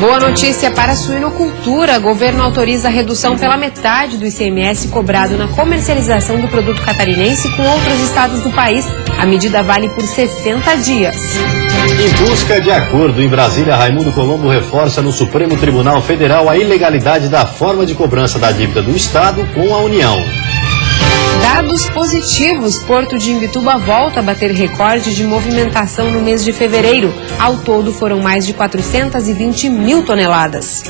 Boa notícia para a suinocultura. O governo autoriza a redução pela metade do ICMS cobrado na comercialização do produto catarinense com outros estados do país. A medida vale por 60 dias. Em busca de acordo em Brasília, Raimundo Colombo reforça no Supremo Tribunal Federal a ilegalidade da forma de cobrança da dívida do Estado com a União. Dados positivos. Porto de Imbituba volta a bater recorde de movimentação no mês de fevereiro. Ao todo foram mais de 420 mil toneladas.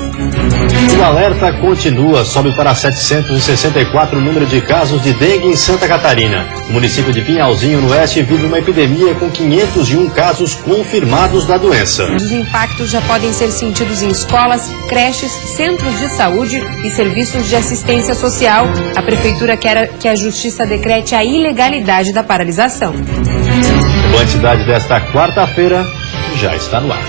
O alerta continua, sobe para 764 o número de casos de dengue em Santa Catarina. O município de Pinhalzinho, no oeste, vive uma epidemia com 501 casos confirmados da doença. Os impactos já podem ser sentidos em escolas, creches, centros de saúde e serviços de assistência social. A prefeitura quer que a Justiça decrete a ilegalidade da paralisação. A quantidade desta quarta-feira já está no ar.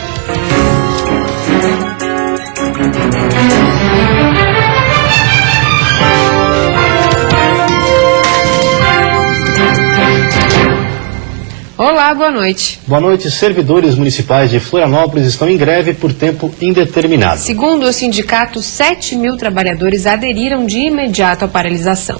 Olá, boa noite. Boa noite. Servidores municipais de Florianópolis estão em greve por tempo indeterminado. Segundo o sindicato, 7 mil trabalhadores aderiram de imediato à paralisação.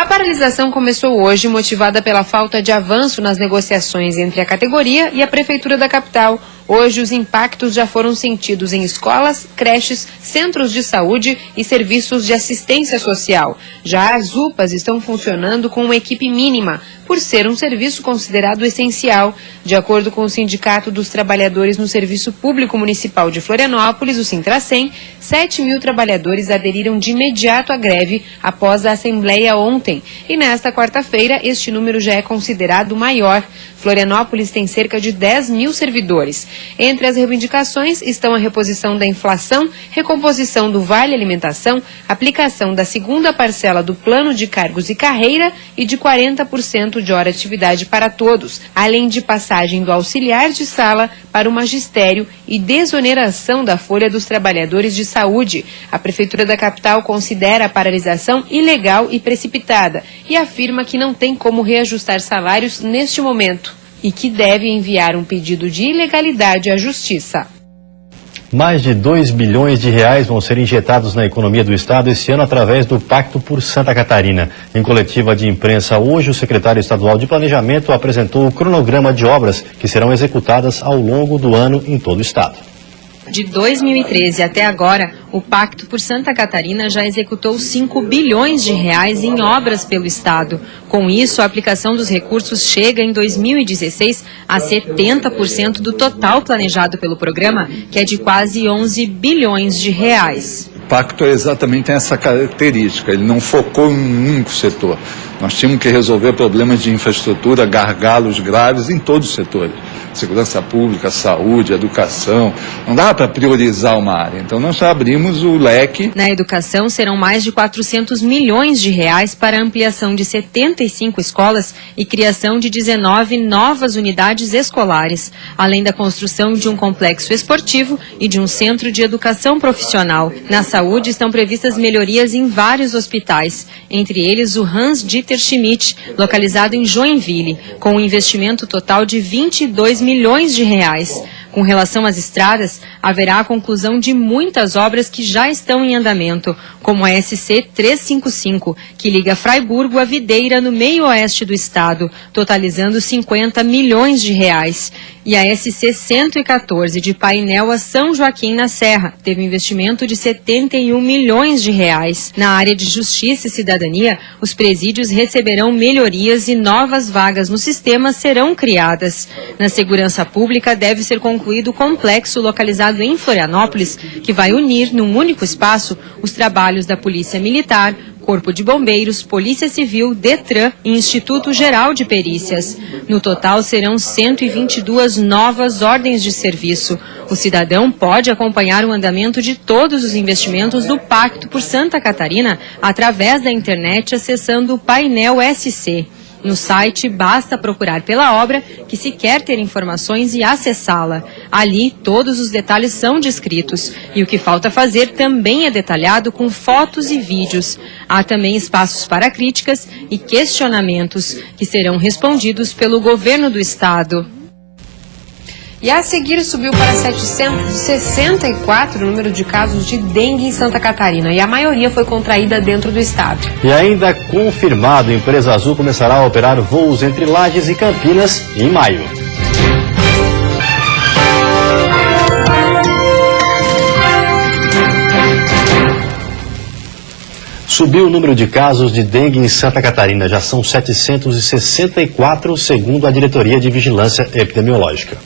A paralisação começou hoje, motivada pela falta de avanço nas negociações entre a categoria e a Prefeitura da capital. Hoje, os impactos já foram sentidos em escolas, creches, centros de saúde e serviços de assistência social. Já as UPAs estão funcionando com uma equipe mínima, por ser um serviço considerado essencial. De acordo com o Sindicato dos Trabalhadores no Serviço Público Municipal de Florianópolis, o Sintracem, 7 mil trabalhadores aderiram de imediato à greve após a assembleia ontem. E nesta quarta-feira, este número já é considerado maior. Florianópolis tem cerca de 10 mil servidores. Entre as reivindicações estão a reposição da inflação, recomposição do Vale Alimentação, aplicação da segunda parcela do Plano de Cargos e Carreira e de 40% de hora de atividade para todos, além de passagem do auxiliar de sala para o magistério e desoneração da folha dos trabalhadores de saúde. A Prefeitura da capital considera a paralisação ilegal e precipitada e afirma que não tem como reajustar salários neste momento e que deve enviar um pedido de ilegalidade à Justiça. Mais de 2 bilhões de reais vão ser injetados na economia do Estado esse ano através do Pacto por Santa Catarina. Em coletiva de imprensa hoje, o secretário estadual de Planejamento apresentou o cronograma de obras que serão executadas ao longo do ano em todo o Estado. De 2013 até agora, o Pacto por Santa Catarina já executou 5 bilhões de reais em obras pelo Estado. Com isso, a aplicação dos recursos chega em 2016 a 70% do total planejado pelo programa, que é de quase 11 bilhões de reais. O Pacto exatamente tem essa característica, ele não focou em um único setor. Nós tínhamos que resolver problemas de infraestrutura, gargalos graves em todos os setores. Segurança pública, saúde, educação. Não dá para priorizar uma área. Então nós já abrimos o leque. Na educação serão mais de 400 milhões de reais para a ampliação de 75 escolas e criação de 19 novas unidades escolares, além da construção de um complexo esportivo e de um centro de educação profissional. Na saúde estão previstas melhorias em vários hospitais, entre eles o Hans-Dieter Schmidt, localizado em Joinville, com um investimento total de 22 milhões de reais. Com relação às estradas, haverá a conclusão de muitas obras que já estão em andamento, como a SC 355, que liga Fraiburgo à Videira, no meio-oeste do estado, totalizando 50 milhões de reais. E a SC 114, de Painel a São Joaquim na Serra, teve um investimento de 71 milhões de reais. Na área de Justiça e Cidadania, os presídios receberão melhorias e novas vagas no sistema serão criadas. Na segurança pública, deve ser concluído o complexo localizado em Florianópolis, que vai unir num único espaço os trabalhos da Polícia Militar, Corpo de Bombeiros, Polícia Civil, Detran e Instituto Geral de Perícias. No total, serão 122 novas ordens de serviço. O cidadão pode acompanhar o andamento de todos os investimentos do Pacto por Santa Catarina através da internet, acessando o painel SC. No site, basta procurar pela obra que se quer ter informações e acessá-la. Ali, todos os detalhes são descritos. E o que falta fazer também é detalhado com fotos e vídeos. Há também espaços para críticas e questionamentos, que serão respondidos pelo governo do estado. E a seguir subiu para 764 o número de casos de dengue em Santa Catarina. E a maioria foi contraída dentro do estado. E ainda confirmado, a Empresa Azul começará a operar voos entre Lages e Campinas em maio. Subiu o número de casos de dengue em Santa Catarina. Já são 764, segundo a Diretoria de Vigilância Epidemiológica.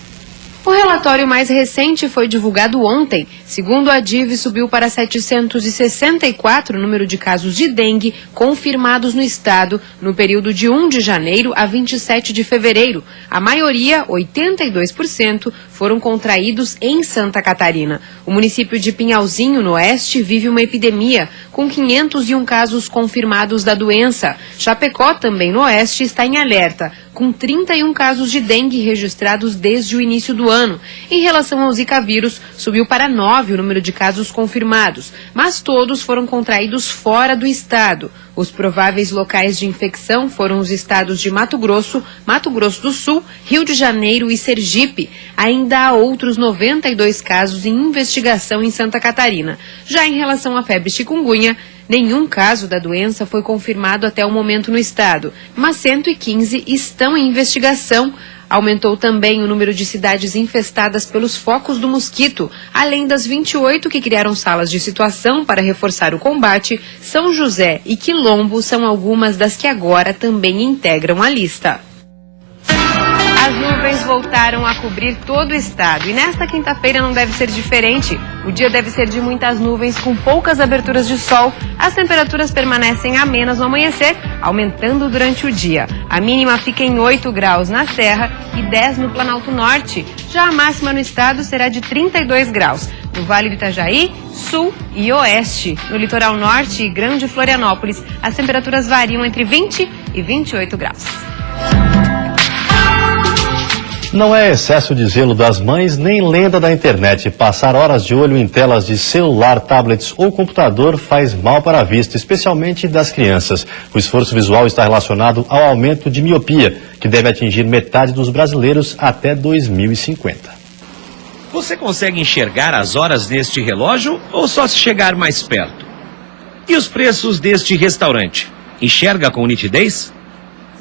O relatório mais recente foi divulgado ontem. Segundo a DIV, subiu para 764 o número de casos de dengue confirmados no estado no período de 1 de janeiro a 27 de fevereiro. A maioria, 82%, foram contraídos em Santa Catarina. O município de Pinhalzinho, no oeste, vive uma epidemia, com 501 casos confirmados da doença. Chapecó, também no oeste, está em alerta, com 31 casos de dengue registrados desde o início do ano. Em relação ao Zika vírus, subiu para 9 o número de casos confirmados, mas todos foram contraídos fora do estado. Os prováveis locais de infecção foram os estados de Mato Grosso, Mato Grosso do Sul, Rio de Janeiro e Sergipe. Ainda há outros 92 casos em investigação em Santa Catarina. Já em relação à febre chikungunya, nenhum caso da doença foi confirmado até o momento no estado, mas 115 estão em investigação. Aumentou também o número de cidades infestadas pelos focos do mosquito. Além das 28 que criaram salas de situação para reforçar o combate, São José e Quilombo são algumas das que agora também integram a lista. As nuvens voltaram a cobrir todo o estado e nesta quinta-feira não deve ser diferente. O dia deve ser de muitas nuvens com poucas aberturas de sol. As temperaturas permanecem amenas no amanhecer, aumentando durante o dia. A mínima fica em 8 graus na Serra e 10 no Planalto Norte. Já a máxima no estado será de 32 graus. No Vale do Itajaí, Sul e Oeste. No Litoral Norte e Grande Florianópolis, as temperaturas variam entre 20 e 28 graus. Não é excesso de zelo das mães, nem lenda da internet. Passar horas de olho em telas de celular, tablets ou computador faz mal para a vista, especialmente das crianças. O esforço visual está relacionado ao aumento de miopia, que deve atingir metade dos brasileiros até 2050. Você consegue enxergar as horas deste relógio ou só se chegar mais perto? E os preços deste restaurante? Enxerga com nitidez?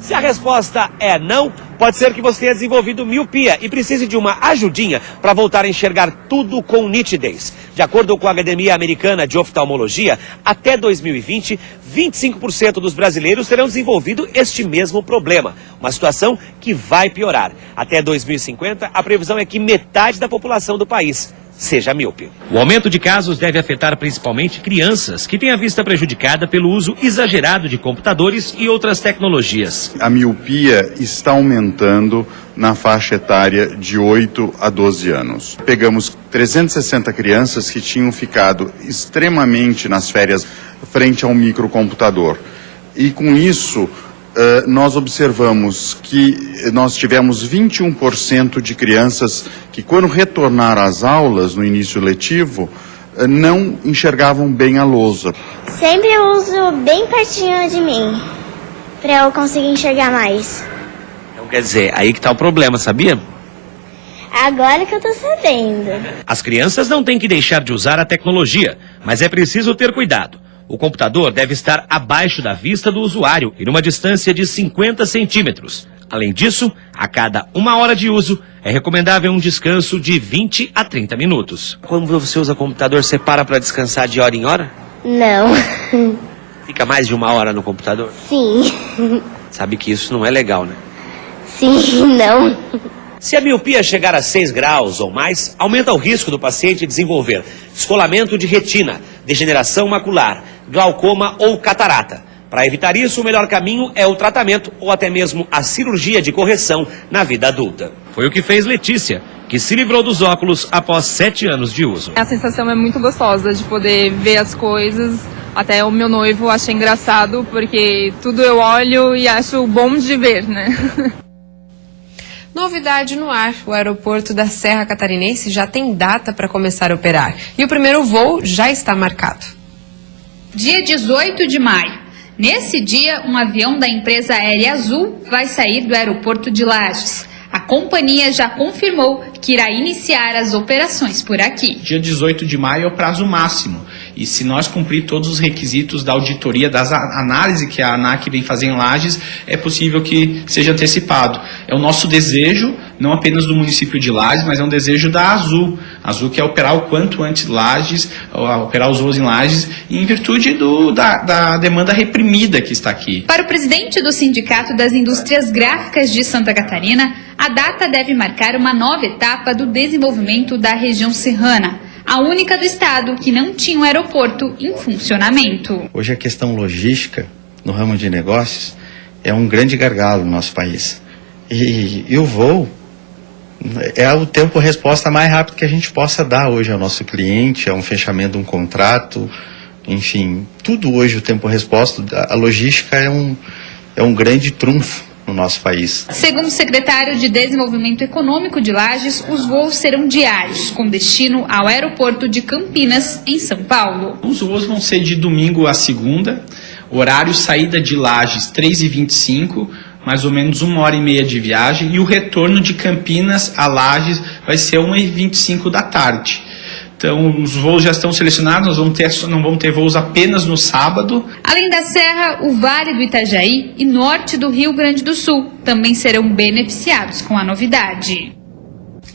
Se a resposta é não, pode ser que você tenha desenvolvido miopia e precise de uma ajudinha para voltar a enxergar tudo com nitidez. De acordo com a Academia Americana de Oftalmologia, até 2020, 25% dos brasileiros terão desenvolvido este mesmo problema. Uma situação que vai piorar. Até 2050, a previsão é que metade da população do país seja míope. O aumento de casos deve afetar principalmente crianças que têm a vista prejudicada pelo uso exagerado de computadores e outras tecnologias. A miopia está aumentando na faixa etária de 8 a 12 anos. Pegamos 360 crianças que tinham ficado extremamente nas férias frente a um microcomputador. E com isso, nós observamos que nós tivemos 21% de crianças que, quando retornaram às aulas no início letivo, não enxergavam bem a lousa. Sempre eu uso bem pertinho de mim, para eu conseguir enxergar mais. Então quer dizer, aí que está o problema, sabia? Agora que eu tô sabendo. As crianças não têm que deixar de usar a tecnologia, mas é preciso ter cuidado. O computador deve estar abaixo da vista do usuário e numa distância de 50 centímetros. Além disso, a cada 1 hora de uso, é recomendável um descanso de 20 a 30 minutos. Quando você usa computador, você para para descansar de hora em hora? Não. Fica mais de 1 hora no computador? Sim. Sabe que isso não é legal, né? Sim, não. Se a miopia chegar a 6 graus ou mais, aumenta o risco do paciente desenvolver descolamento de retina, degeneração macular, glaucoma ou catarata. Para evitar isso, o melhor caminho é o tratamento ou até mesmo a cirurgia de correção na vida adulta. Foi o que fez Letícia, que se livrou dos óculos após 7 anos de uso. A sensação é muito gostosa de poder ver as coisas. Até o meu noivo acha engraçado, porque tudo eu olho e acho bom de ver, né? Novidade no ar, o aeroporto da Serra Catarinense já tem data para começar a operar. E o primeiro voo já está marcado. Dia 18 de maio. Nesse dia, um avião da empresa aérea Azul vai sair do aeroporto de Lages. A companhia já confirmou que irá iniciar as operações por aqui. Dia 18 de maio é o prazo máximo. E se nós cumprir todos os requisitos da auditoria, das análises que a ANAC vem fazer em Lages, é possível que seja antecipado. É o nosso desejo, não apenas do município de Lages, mas é um desejo da Azul. A Azul quer operar o quanto antes Lages, operar os voos em Lages, em virtude da demanda reprimida que está aqui. Para o presidente do Sindicato das Indústrias Gráficas de Santa Catarina, a data deve marcar uma nova etapa do desenvolvimento da região serrana, a única do estado que não tinha um aeroporto em funcionamento. Hoje a questão logística no ramo de negócios é um grande gargalo no nosso país. E o voo é o tempo-resposta mais rápido que a gente possa dar hoje ao nosso cliente, é um fechamento de um contrato, enfim, tudo hoje o tempo-resposta, a logística é um grande trunfo no nosso país. Segundo o secretário de Desenvolvimento Econômico de Lages, os voos serão diários, com destino ao aeroporto de Campinas, em São Paulo. Os voos vão ser de domingo a segunda, horário saída de Lages 3h25, mais ou menos 1h30 de viagem, e o retorno de Campinas a Lages vai ser 1h25 da tarde. Então, os voos já estão selecionados, não vamos ter voos apenas no sábado. Além da Serra, o Vale do Itajaí e norte do Rio Grande do Sul também serão beneficiados com a novidade.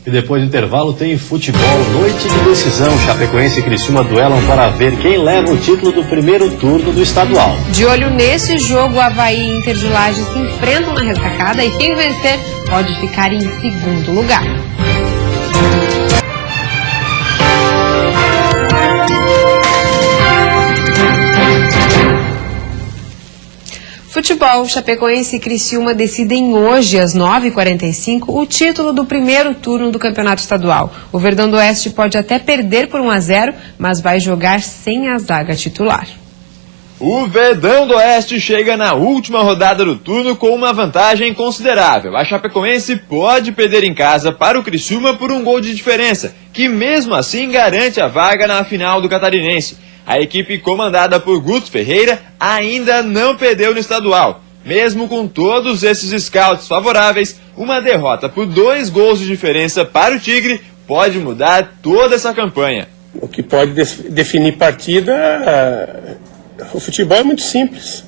E depois do intervalo tem futebol, noite de decisão. Chapecoense e Criciúma duelam para ver quem leva o título do primeiro turno do estadual. De olho nesse jogo, Avaí e Inter de Lages se enfrentam na ressacada e quem vencer pode ficar em segundo lugar. Futebol, Chapecoense e Criciúma decidem hoje, às 9h45, o título do primeiro turno do Campeonato Estadual. O Verdão do Oeste pode até perder por 1-0, mas vai jogar sem a zaga titular. O Verdão do Oeste chega na última rodada do turno com uma vantagem considerável. A Chapecoense pode perder em casa para o Criciúma por um gol de diferença, que mesmo assim garante a vaga na final do Catarinense. A equipe comandada por Guto Ferreira ainda não perdeu no estadual. Mesmo com todos esses scouts favoráveis, uma derrota por 2 gols de diferença para o Tigre pode mudar toda essa campanha. O que pode definir partida, o futebol é muito simples.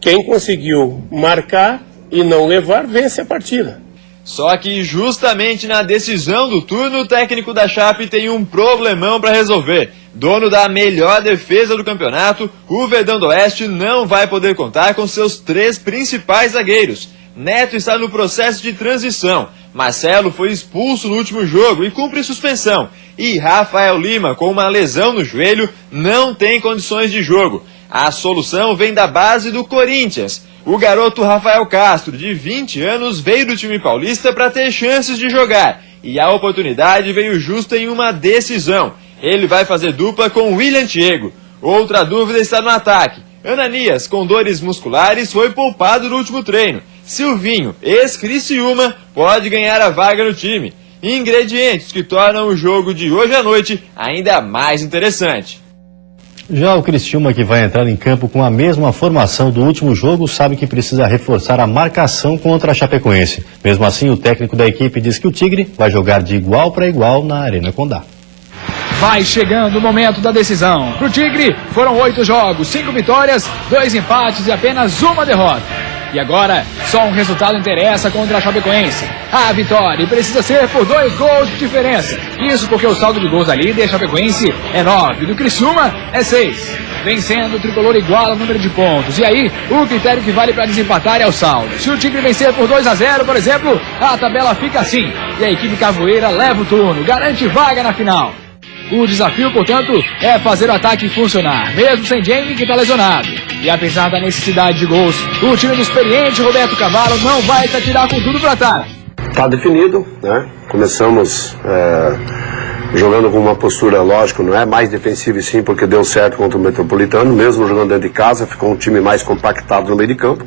Quem conseguiu marcar e não levar, vence a partida. Só que justamente na decisão do turno, o técnico da Chape tem um problemão para resolver. Dono da melhor defesa do campeonato, o Verdão do Oeste não vai poder contar com seus 3 principais zagueiros. Neto está no processo de transição. Marcelo foi expulso no último jogo e cumpre suspensão. E Rafael Lima, com uma lesão no joelho, não tem condições de jogo. A solução vem da base do Corinthians. O garoto Rafael Castro, de 20 anos, veio do time paulista para ter chances de jogar. E a oportunidade veio justa em uma decisão. Ele vai fazer dupla com William Thiego. Outra dúvida está no ataque. Ananias, com dores musculares, foi poupado no último treino. Silvinho, ex-Criciúma, pode ganhar a vaga no time. Ingredientes que tornam o jogo de hoje à noite ainda mais interessante. Já o Criciúma, que vai entrar em campo com a mesma formação do último jogo, sabe que precisa reforçar a marcação contra a Chapecoense. Mesmo assim, o técnico da equipe diz que o Tigre vai jogar de igual para igual na Arena Condá. Vai chegando o momento da decisão. Pro Tigre, foram 8 jogos, 5 vitórias, 2 empates e apenas uma derrota. E agora, só um resultado interessa contra a Chapecoense. A vitória precisa ser por 2 gols de diferença. Isso porque o saldo de gols da líder Chapecoense é 9, do Criciúma é 6. Vencendo, o tricolor iguala o número de pontos. E aí, o critério que vale para desempatar é o saldo. Se o Tigre vencer por 2-0, por exemplo, a tabela fica assim. E a equipe cavoeira leva o turno, garante vaga na final. O desafio, portanto, é fazer o ataque funcionar, mesmo sem Jamie, que está lesionado. E apesar da necessidade de gols, o time do experiente Roberto Cavalo não vai se atirar com tudo para trás. Está definido, né? Começamos jogando com uma postura, lógico, não é mais defensiva e sim, porque deu certo contra o Metropolitano, mesmo jogando dentro de casa, ficou um time mais compactado no meio de campo,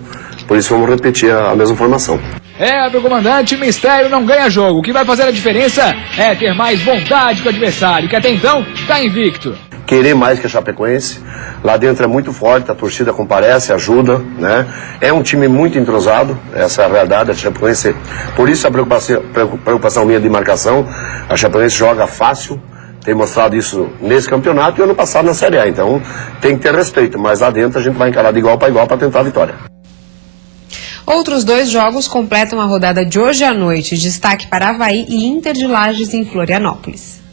por isso vamos repetir a mesma formação. Para o comandante, mistério não ganha jogo. O que vai fazer a diferença é ter mais vontade que o adversário, que até então está invicto. querer mais que a Chapecoense. Lá dentro é muito forte, a torcida comparece, ajuda, né? É um time muito entrosado, essa é a realidade, a Chapecoense. Por isso a preocupação minha de marcação. A Chapecoense joga fácil, tem mostrado isso nesse campeonato e ano passado na Série A. Então tem que ter respeito, mas lá dentro a gente vai encarar de igual para tentar a vitória. Outros 2 jogos completam a rodada de hoje à noite. Destaque para Avaí e Inter de Lages em Florianópolis.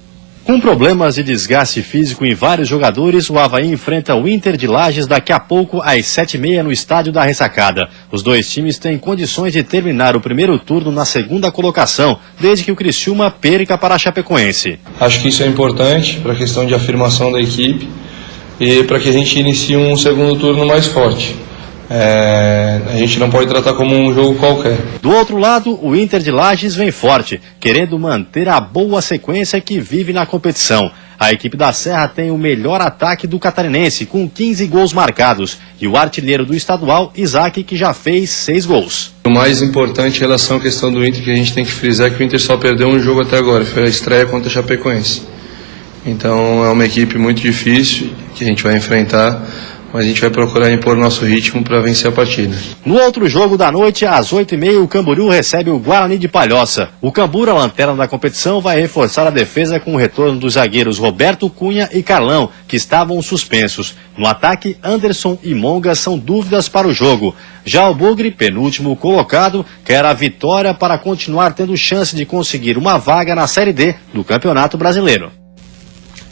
Com problemas de desgaste físico em vários jogadores, o Avaí enfrenta o Inter de Lages daqui a pouco às 7h30 no estádio da Ressacada. Os 2 times têm condições de terminar o primeiro turno na 2ª colocação, desde que o Criciúma perca para a Chapecoense. Acho que isso é importante para a questão de afirmação da equipe e para que a gente inicie um segundo turno mais forte. A gente não pode tratar como um jogo qualquer. Do outro lado, o Inter de Lages vem forte, querendo manter a boa sequência que vive na competição. A equipe da Serra tem o melhor ataque do catarinense, com 15 gols marcados, e o artilheiro do estadual, Isaac, que já fez 6 gols. O mais importante em relação à questão do Inter, que a gente tem que frisar, é que o Inter só perdeu um jogo até agora, foi a estreia contra a Chapecoense. Então é uma equipe muito difícil que a gente vai enfrentar, mas a gente vai procurar impor nosso ritmo para vencer a partida. No outro jogo da noite, às 8h30, o Camboriú recebe o Guarani de Palhoça. O Camburu, a lanterna da competição, vai reforçar a defesa com o retorno dos zagueiros Roberto Cunha e Carlão, que estavam suspensos. No ataque, Anderson e Monga são dúvidas para o jogo. Já o Bugre, penúltimo colocado, quer a vitória para continuar tendo chance de conseguir uma vaga na Série D do Campeonato Brasileiro.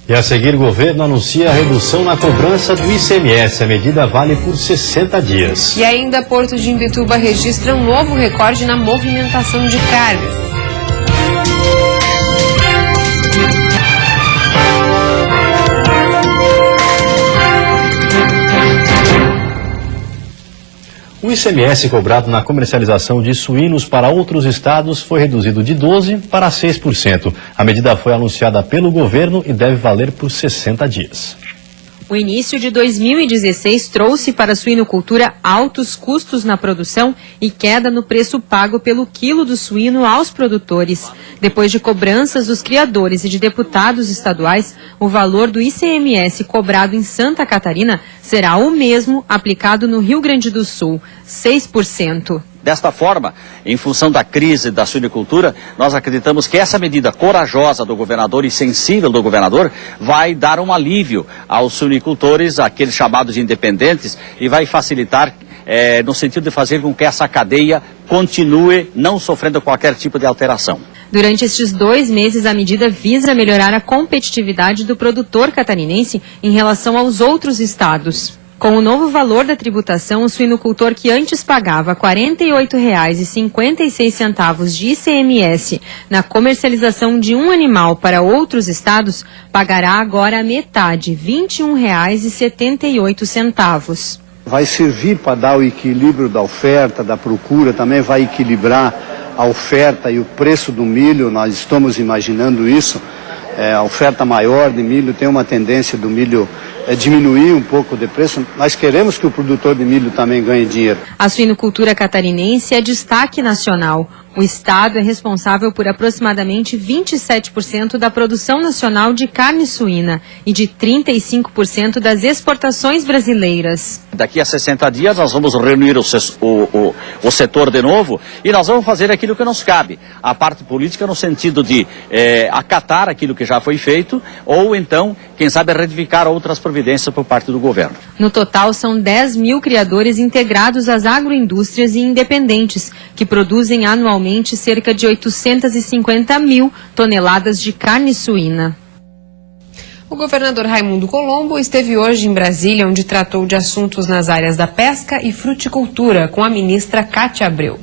E a seguir, o governo anuncia a redução na cobrança do ICMS. A medida vale por 60 dias. E ainda Porto de Imbituba registra um novo recorde na movimentação de cargas. O ICMS cobrado na comercialização de suínos para outros estados foi reduzido de 12% para 6%. A medida foi anunciada pelo governo e deve valer por 60 dias. O início de 2016 trouxe para a suinocultura altos custos na produção e queda no preço pago pelo quilo do suíno aos produtores. Depois de cobranças dos criadores e de deputados estaduais, o valor do ICMS cobrado em Santa Catarina será o mesmo aplicado no Rio Grande do Sul, 6%. Desta forma, em função da crise da suinicultura, nós acreditamos que essa medida corajosa do governador e sensível do governador vai dar um alívio aos suinicultores, aqueles chamados de independentes, e vai facilitar no sentido de fazer com que essa cadeia continue não sofrendo qualquer tipo de alteração. Durante estes 2 meses, a medida visa melhorar a competitividade do produtor catarinense em relação aos outros estados. Com o novo valor da tributação, o suinocultor que antes pagava R$ 48,56 de ICMS na comercialização de um animal para outros estados, pagará agora a metade, R$ 21,78. Vai servir para dar o equilíbrio da oferta, da procura, também vai equilibrar a oferta e o preço do milho. Nós estamos imaginando isso. A oferta maior de milho tem uma tendência do milho diminuir um pouco de preço. Nós queremos que o produtor de milho também ganhe dinheiro. A suinocultura catarinense é destaque nacional. O estado é responsável por aproximadamente 27% da produção nacional de carne suína e de 35% das exportações brasileiras. Daqui a 60 dias nós vamos reunir o setor de novo e nós vamos fazer aquilo que nos cabe. A parte política no sentido de acatar aquilo que já foi feito ou então, quem sabe, retificar outras providências por parte do governo. No total, são 10 mil criadores integrados às agroindústrias e independentes, que produzem anualmente cerca de 850 mil toneladas de carne suína. O governador Raimundo Colombo esteve hoje em Brasília, onde tratou de assuntos nas áreas da pesca e fruticultura, com a ministra Cátia Abreu.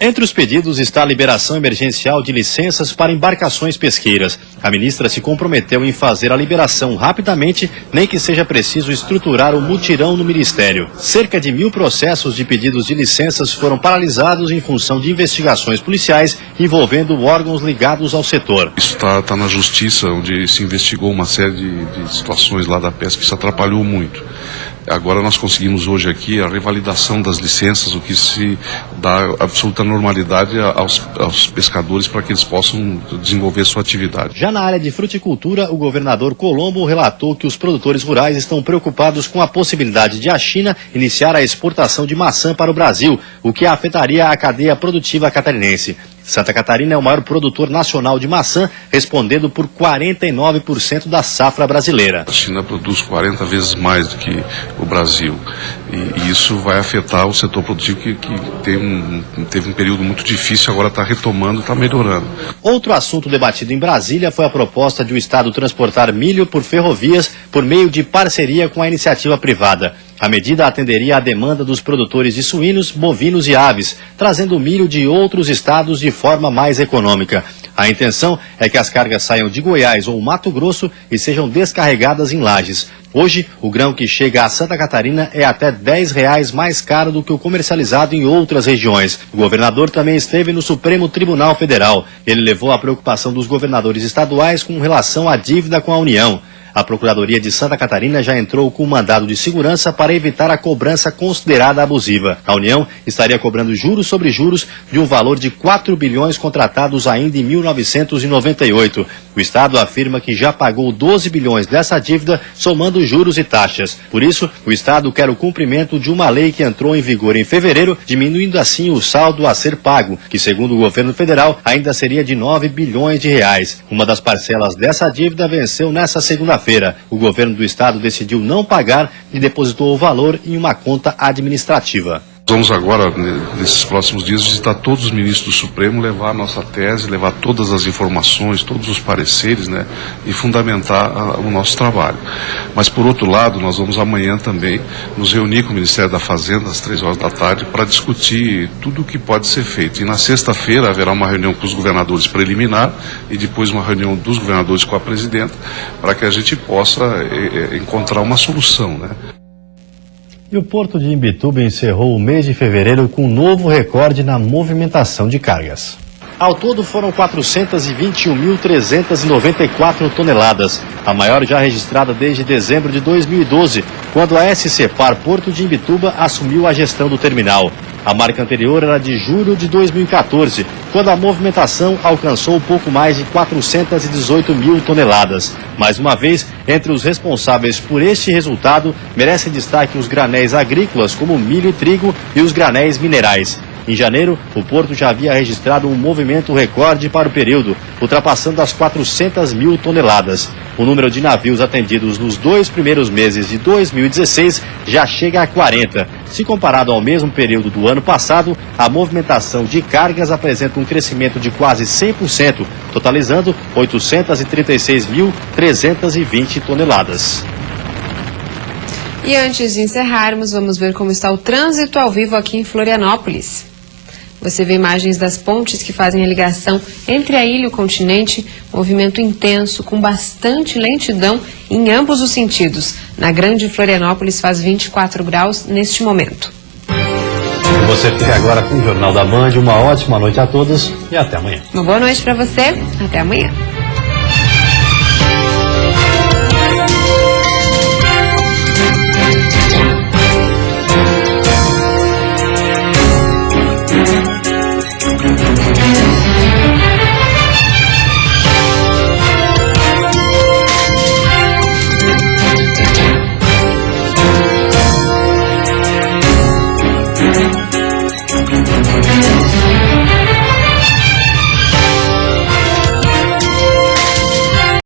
Entre os pedidos está a liberação emergencial de licenças para embarcações pesqueiras. A ministra se comprometeu em fazer a liberação rapidamente, nem que seja preciso estruturar o mutirão no Ministério. Cerca de 1.000 processos de pedidos de licenças foram paralisados em função de investigações policiais envolvendo órgãos ligados ao setor. Isso está na justiça, onde se investigou uma série de situações lá da pesca, que isso atrapalhou muito. Agora nós conseguimos hoje aqui a revalidação das licenças, o que se dá absoluta normalidade aos pescadores para que eles possam desenvolver sua atividade. Já na área de fruticultura, o governador Colombo relatou que os produtores rurais estão preocupados com a possibilidade de a China iniciar a exportação de maçã para o Brasil, o que afetaria a cadeia produtiva catarinense. Santa Catarina é o maior produtor nacional de maçã, respondendo por 49% da safra brasileira. A China produz 40 vezes mais do que o Brasil. E isso vai afetar o setor produtivo que teve um período muito difícil, agora está retomando, está melhorando. Outro assunto debatido em Brasília foi a proposta de o Estado transportar milho por ferrovias por meio de parceria com a iniciativa privada. A medida atenderia à demanda dos produtores de suínos, bovinos e aves, trazendo milho de outros estados de forma mais econômica. A intenção é que as cargas saiam de Goiás ou Mato Grosso e sejam descarregadas em Lages. Hoje, o grão que chega a Santa Catarina é até R$10 mais caro do que o comercializado em outras regiões. O governador também esteve no Supremo Tribunal Federal. Ele levou a preocupação dos governadores estaduais com relação à dívida com a União. A Procuradoria de Santa Catarina já entrou com um mandado de segurança para evitar a cobrança considerada abusiva. A União estaria cobrando juros sobre juros de um valor de 4 bilhões contratados ainda em 1998. O Estado afirma que já pagou 12 bilhões dessa dívida, somando juros e taxas. Por isso, o Estado quer o cumprimento de uma lei que entrou em vigor em fevereiro, diminuindo assim o saldo a ser pago, que segundo o governo federal ainda seria de 9 bilhões de reais. Uma das parcelas dessa dívida venceu nesta segunda-feira. O governo do estado decidiu não pagar e depositou o valor em uma conta administrativa. Vamos agora, nesses próximos dias, visitar todos os ministros do Supremo, levar a nossa tese, levar todas as informações, todos os pareceres, né, e fundamentar o nosso trabalho. Mas, por outro lado, nós vamos amanhã também nos reunir com o Ministério da Fazenda, às 3 da tarde, para discutir tudo o que pode ser feito. E na sexta-feira haverá uma reunião com os governadores preliminar e depois uma reunião dos governadores com a presidenta, para que a gente possa encontrar uma solução, né? E o Porto de Imbituba encerrou o mês de fevereiro com um novo recorde na movimentação de cargas. Ao todo foram 421.394 toneladas, a maior já registrada desde dezembro de 2012, quando a SC Par Porto de Imbituba assumiu a gestão do terminal. A marca anterior era de julho de 2014, quando a movimentação alcançou pouco mais de 418 mil toneladas. Mais uma vez, entre os responsáveis por este resultado, merecem destaque os granéis agrícolas, como milho e trigo, e os granéis minerais. Em janeiro, o Porto já havia registrado um movimento recorde para o período, ultrapassando as 400 mil toneladas. O número de navios atendidos nos 2 primeiros meses de 2016 já chega a 40. Se comparado ao mesmo período do ano passado, a movimentação de cargas apresenta um crescimento de quase 100%, totalizando 836.320 toneladas. E antes de encerrarmos, vamos ver como está o trânsito ao vivo aqui em Florianópolis. Você vê imagens das pontes que fazem a ligação entre a ilha e o continente, movimento intenso, com bastante lentidão em ambos os sentidos. Na Grande Florianópolis faz 24 graus neste momento. E você fica agora com o Jornal da Band. Uma ótima noite a todos e até amanhã. Uma boa noite para você, até amanhã.